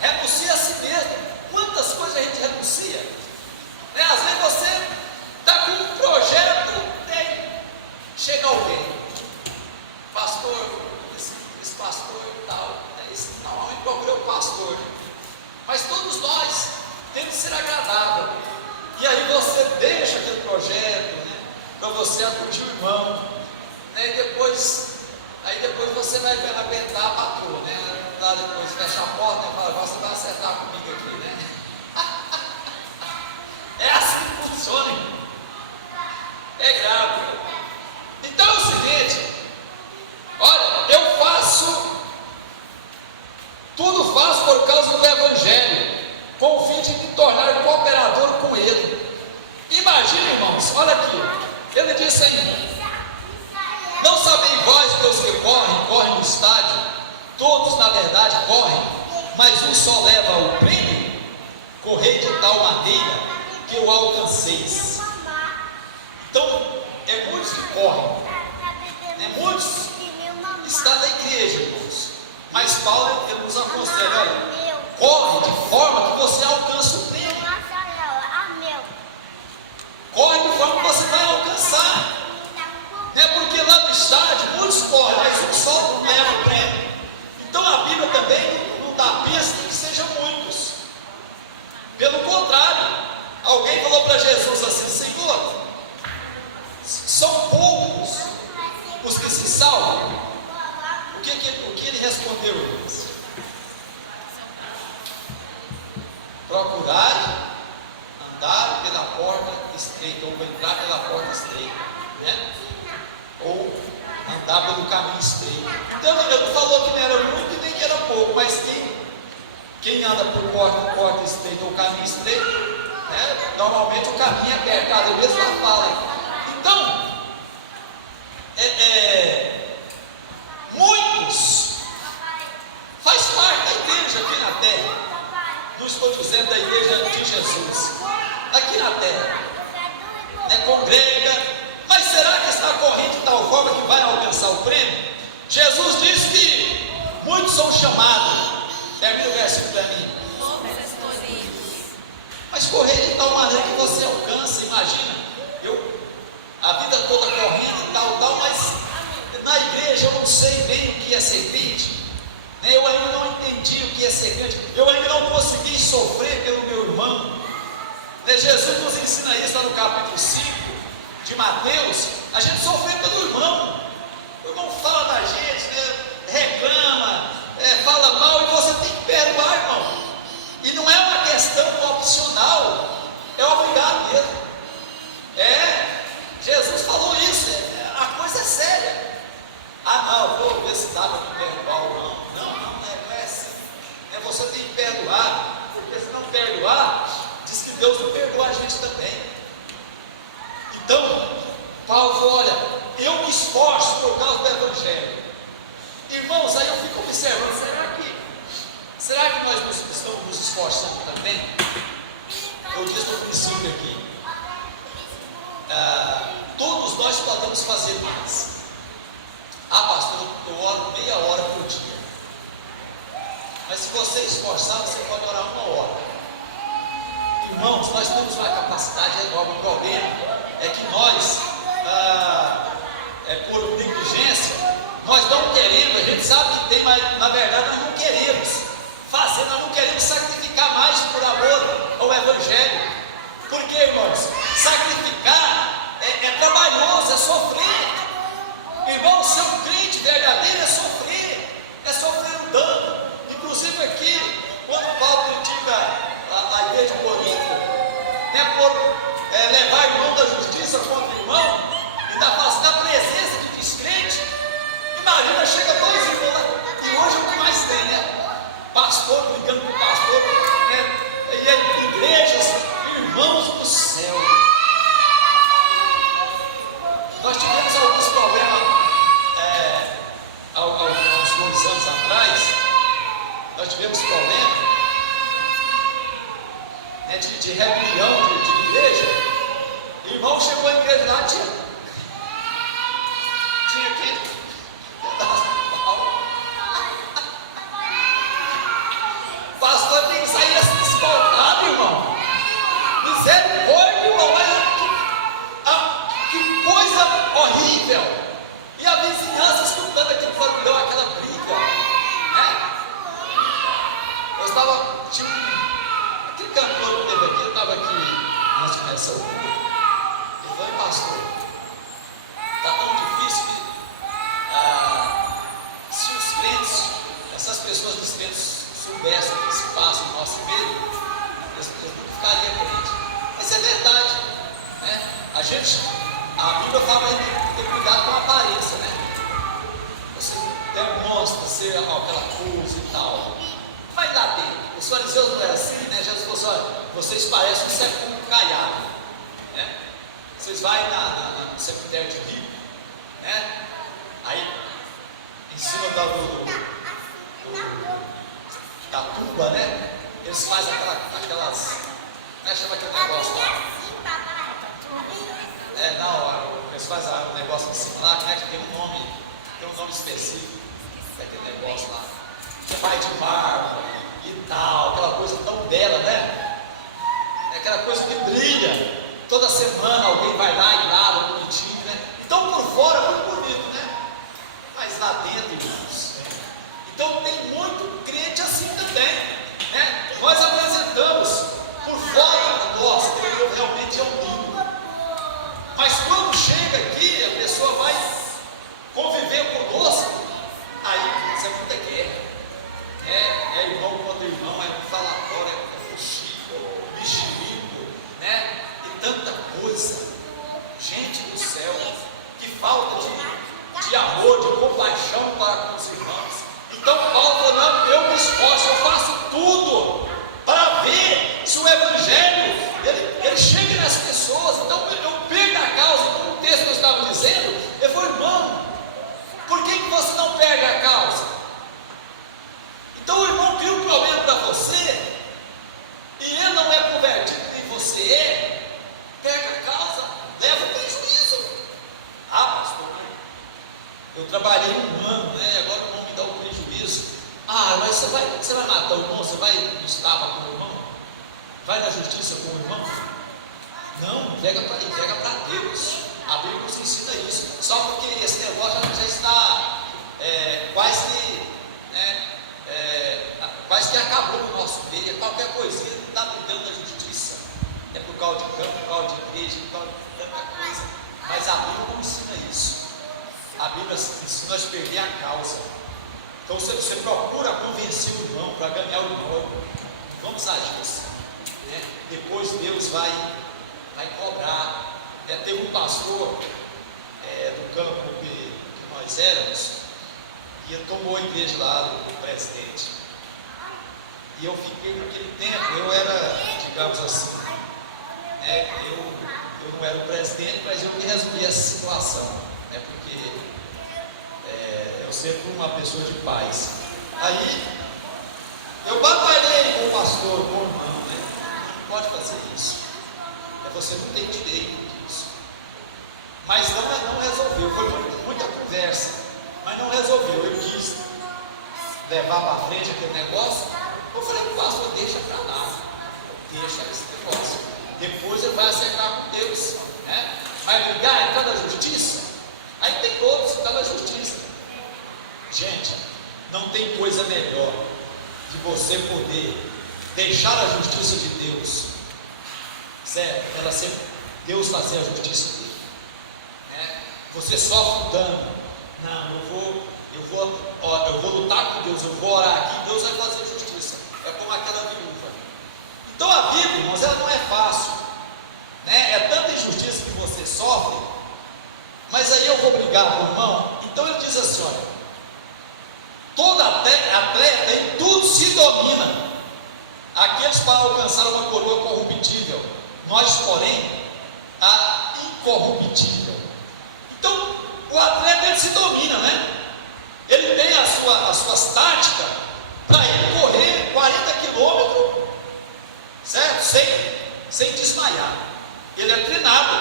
renuncie a si mesmo. Quantas coisas a gente renuncia, né? Às vezes você está com um projeto, pastor. Mas todos nós temos que ser agradável. E aí você deixa aquele projeto, né, para você acudir o irmão, né, e depois você vai aguentar a patroa, né? Lá depois fecha a porta e fala, agora você vai acertar comigo aqui, né? É assim que funciona, irmão. É grave. Então é o seguinte, olha, tudo faço por causa do Evangelho, com o fim de me tornar cooperador com ele. Imagina, irmãos, olha aqui, ele disse ainda: não sabeis vós que os que correm no estádio, todos na verdade correm, mas um só leva o prêmio? Correi de tal maneira que o alcanceis. Então, é muitos que correm, muitos estão na igreja, irmãos, mas Paulo ele nos aconselha: olha, corre de forma que você alcance o prêmio. Corre de forma que você vai alcançar. Porque lá no estádio muitos correm, mas um só leva o prêmio. Então a Bíblia também não dá pista que sejam muitos. Pelo contrário, alguém falou para Jesus assim: Senhor, são poucos os que se salvam. O que ele respondeu, irmãos? Procurar andar pela porta estreita, ou entrar pela porta estreita, né? Ou andar pelo caminho estreito. Então ele não falou que não era muito e nem que era pouco, mas quem anda por porta estreita ou caminho estreito, né? Normalmente o caminho é apertado, ele mesmo fala. Então, muitos faz parte da igreja aqui na terra. Não estou dizendo da igreja de Jesus, aqui na terra, né? Congrega. Mas será que está correndo de tal forma que vai alcançar o prêmio? Jesus disse que muitos são chamados. Termina o versículo para mim. Mas correr de tal maneira que você alcança. Imagina, eu a vida toda correndo e tal, mas na igreja eu não sei bem o que é serpente, né? Eu ainda não entendi o que é serpente. Eu ainda não consegui sofrer pelo meu irmão, né? Jesus nos ensina isso lá no capítulo 5 de Mateus. A gente sofre pelo irmão. O irmão fala da gente, né? Reclama, fala mal, e você tem que perdoar, irmão. E não é uma questão opcional, é obrigado mesmo. Jesus falou isso, a coisa é séria. Não, vou ver se dá para me perdoar ou não. Não é assim. Você tem que perdoar, porque se não perdoar, diz que Deus não perdoa a gente também. Então, Paulo falou: olha, eu me esforço por causa do Evangelho. Irmãos, aí eu fico observando, será que nós estamos nos esforçando também? Eu disse no princípio aqui, todos nós podemos fazer mais. Pastor, eu oro meia hora por dia. Mas se você esforçar, você pode orar 1 hora. Irmãos, nós temos uma capacidade enorme. O problema é que nós, por negligência, nós não queremos. A gente sabe que tem, mas na verdade nós não queremos fazer, nós não queremos sacrificar mais por amor ao Evangelho. Porque, irmãos, sacrificar é trabalhoso, é sofrer. Irmão, ser um crente verdadeiro é sofrer um dano. Inclusive aqui, quando Paulo critica a igreja de Corinto, né, por levar irmão da justiça contra o irmão, e na presença de descrente. Imagina, chega 2 irmãos lá, e hoje é o que mais tem, né? Pastor brigando com pastor, né? E igrejas, irmãos do céu. Nós tivemos alguns problemas há uns 2 anos atrás. Nós tivemos problema, né, de rebelião de igreja. O irmão chegou à igreja lá, tinha quem pedaço de pau. O pastor tem que sair espalhado, irmão. Misericórdia, irmão. Que coisa horrível. E a vizinhança escutando aquilo, deu aquela briga, né? Eu estava fosse mesmo, eles não ficariam crentes. Mas é verdade, né? A Bíblia fala para a gente ter cuidado com a aparência, né? Você demonstra ser aquela coisa e tal, mas lá dentro, os fariseus não eram assim, né? Jesus falou assim: olha, vocês parecem um sepulcro caiado, né? Vocês vão no cemitério de rico, né? Aí, em cima da tumba, né? Eles fazem aquelas. Como é que chama aquele negócio lá? Eles fazem um negócio em cima lá, né? Que tem um nome específico daquele negócio lá. Que vai de mármore e tal, aquela coisa tão bela, né? É aquela coisa que brilha. Toda semana alguém vai lá e lava bonitinho, né? Então por fora é muito bonito, né? Mas lá dentro, irmãos. Então tem muito crente assim também, né? Nós apresentamos por fora, nossa, eu realmente é um lindo. Mas quando chega aqui, a pessoa vai conviver conosco, aí isso é muita guerra. É irmão contra irmão, é um falatório, é fuxico, mexerico, né? E tanta coisa. Gente do céu, que falta de amor, de compaixão para com os irmãos. Então Paulo falou: não, eu me esforço, eu faço tudo para ver se o Evangelho ele chega nas pessoas. Então eu perco a causa, como o texto que eu estava dizendo. Eu falei: irmão, por que você não perde a causa? Então o irmão cria um problema para você e ele não é convertido em você, perde a causa, leva prejuízo. Ah, pastor, eu trabalhei 1 ano, né? Agora o irmão me dá um prejuízo. Ah, mas você vai matar o irmão? Você vai nos tapas com o irmão? Vai na justiça com o irmão? Não, entrega para Deus. A Bíblia nos ensina isso. Só porque esse negócio já está quase que acabou no nosso meio. Qualquer coisinha não está brigando na justiça. É por causa de campo, por causa de igreja, por causa de tanta coisa. Mas a Bíblia não ensina isso. A Bíblia ensina a perder a causa. Então você procura convencer o irmão para ganhar o irmão. Vamos agir assim, né? Depois Deus vai cobrar. Teve um pastor do campo que nós éramos, e ele tomou a igreja lá do presidente. E eu fiquei naquele tempo, eu era, digamos assim, eu não era o presidente, mas eu que resolvi essa situação, porque eu sempre fui uma pessoa de paz. Aí eu batalhei com o pastor, com o irmão, não pode fazer isso, você não tem direito disso. Mas não resolveu, foi muita conversa, mas não resolveu. Eu quis levar para frente aquele negócio. Eu falei: pastor, deixa para lá, deixa esse negócio, depois ele vai acertar com Deus, né? Vai brigar, entrar na justiça. Aí tem outros que estão na justiça. Gente, não tem coisa melhor de você poder deixar a justiça de Deus, certo? Deus fazer a justiça dele, né? Você sofre dano. Não, eu vou lutar com Deus, eu vou orar aqui, Deus vai fazer justiça. É como aquela viúva. Então a vida, irmãos, ela não é fácil, né? É tanta injustiça que você sofre. Mas aí eu vou brigar com o irmão. Então ele diz assim: olha, todo atleta em tudo se domina, aqueles para alcançar uma coroa corruptível, nós porém a incorruptível. Então o atleta ele se domina, né? Ele tem as suas táticas para ele correr 40 quilômetros, certo? Sem desmaiar. Ele é treinado,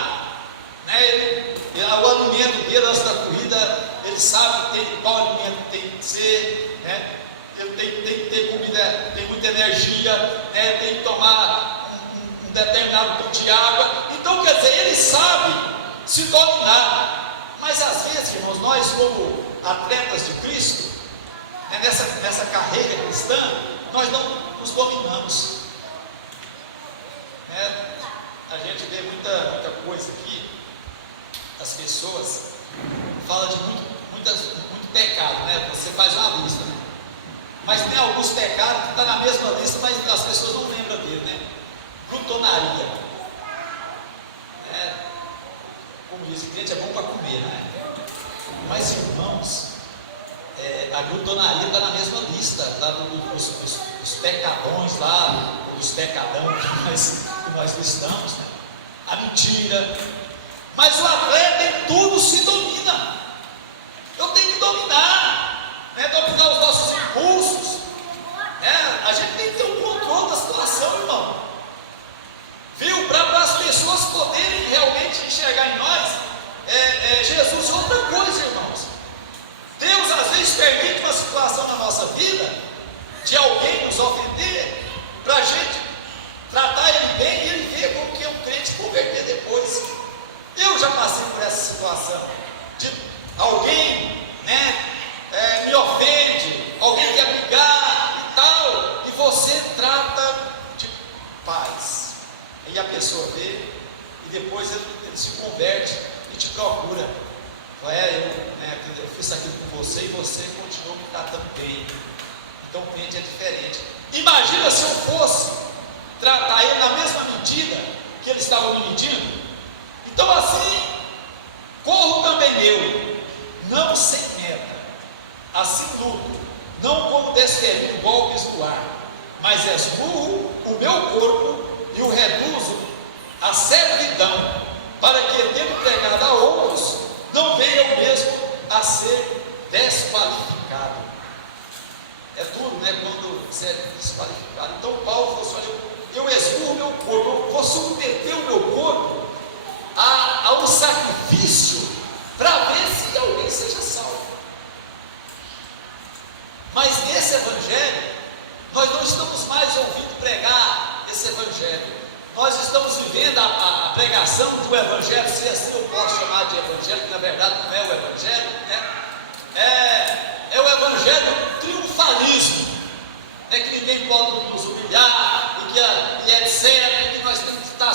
né? O alimento dele antes da corrida, ele sabe qual alimento tem que ser, né? Ele tem que ter comida, tem muita energia, né? Tem que tomar um determinado pouco de água. Então, quer dizer, ele sabe se dominar. Mas às vezes, irmãos, nós como atletas de Cristo, né, nessa carreira cristã, nós não nos dominamos, né? A gente vê muita coisa aqui. As pessoas falam de muito pecado, né? Você faz uma lista, né? Mas tem alguns pecados que estão na mesma lista, mas as pessoas não lembram dele, né? Glutonaria. Como diz, crente é bom para comer, né? Mas, irmãos, a glutonaria está na mesma lista lá dos pecadões lá, os pecadão que nós listamos, né? A mentira. Mas o atleta em tudo se domina. Eu tenho que dominar, né? Dominar os nossos impulsos, né? A gente tem que ter um controle da situação, irmão. Viu? Para as pessoas poderem realmente enxergar em nós Jesus é outra coisa, irmãos. Deus às vezes permite uma situação na nossa vida de alguém nos ofender, para a gente tratar ele bem e ele ver como que é um crente converter depois. Eu já passei por essa situação de alguém, né, me ofende, alguém quer brigar e tal, e você trata de paz. Aí a pessoa vê e depois ele se converte e te procura. Eu fiz aquilo com você e você continuou me tratando bem. Então o cliente é diferente. Imagina se eu fosse tratar ele na mesma medida que ele estava me medindo. Então assim, corro também eu, não sem meta, assim luto, não como desferindo golpes no ar, mas esmurro o meu corpo e o reduzo à servidão, para que, tendo pregado a outros, não venha eu mesmo a ser desqualificado. É duro, né? Quando você é desqualificado. Então Paulo falou assim: eu esmurro o meu corpo, eu vou submeter o meu corpo a um sacrifício para ver se alguém seja salvo. Mas nesse evangelho, nós não estamos mais ouvindo pregar esse evangelho. Nós estamos vivendo a pregação do evangelho, se assim eu posso chamar de evangelho, que na verdade não é o evangelho, né? É o evangelho do triunfalismo, né? Que ninguém pode nos humilhar, e etc, que nós temos que estar,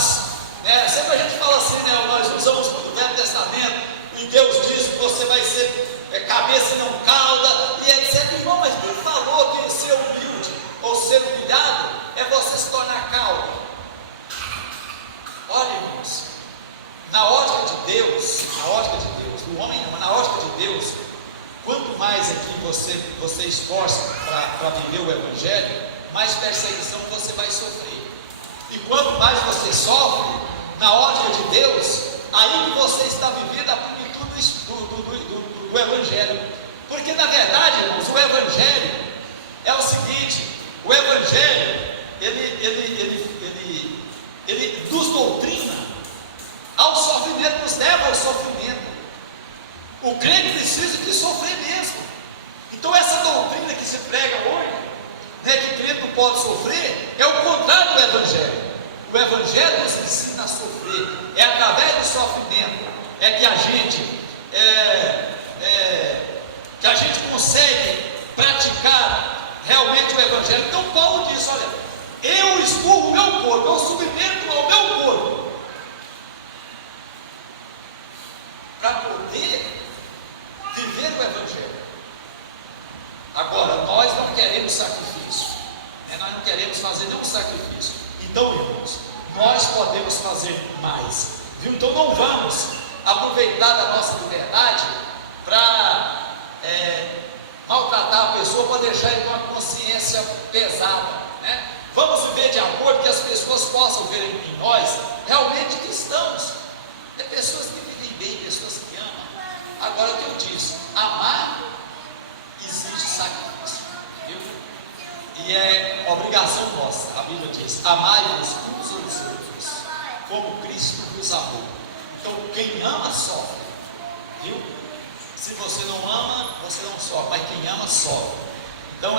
né? Sempre a gente fala assim, né? Nós usamos muito o Velho Testamento, e Deus diz que você vai ser cabeça e não cauda, e etc. Irmão, mas quem falou que ser humilde ou ser humilhado é você se tornar cauda? Olha, irmãos, na ótica de Deus, do homem não, mas na ótica de Deus, quanto mais aqui você esforça para viver o evangelho, mais perseguição você vai sofrer. E quanto mais você sofre, na ótica de Deus, aí que você está vivendo a plenitude do evangelho. Porque na verdade, irmãos, o evangelho é o seguinte: o evangelho ele nos doutrina ao sofrimento, nos leva ao sofrimento. O crente precisa de sofrer mesmo. Então essa doutrina que se prega hoje, né, que o crente não pode sofrer, é o contrário do evangelho. O evangelho nos ensina a sofrer. É através do sofrimento que a gente consegue praticar realmente o evangelho. Então Paulo diz: olha, eu esmurro o meu corpo, eu submeto ao meu corpo, para poder viver o evangelho. Agora, nós não queremos sacrifício, né? Nós não queremos fazer nenhum sacrifício. Então, irmãos, nós podemos fazer mais, viu? Então não vamos aproveitar da nossa liberdade para maltratar a pessoa, para deixar ele com uma consciência pesada, né? Vamos viver de acordo que as pessoas possam ver em nós realmente cristãos, pessoas que vivem bem, pessoas que amam. Agora o que eu disse, amar exige sacrifício, viu? E é obrigação nossa. A Bíblia diz: amai-vos uns aos outros, como Cristo vos amou. Então quem ama sofre, viu? Se você não ama, você não sofre, mas quem ama sofre. Então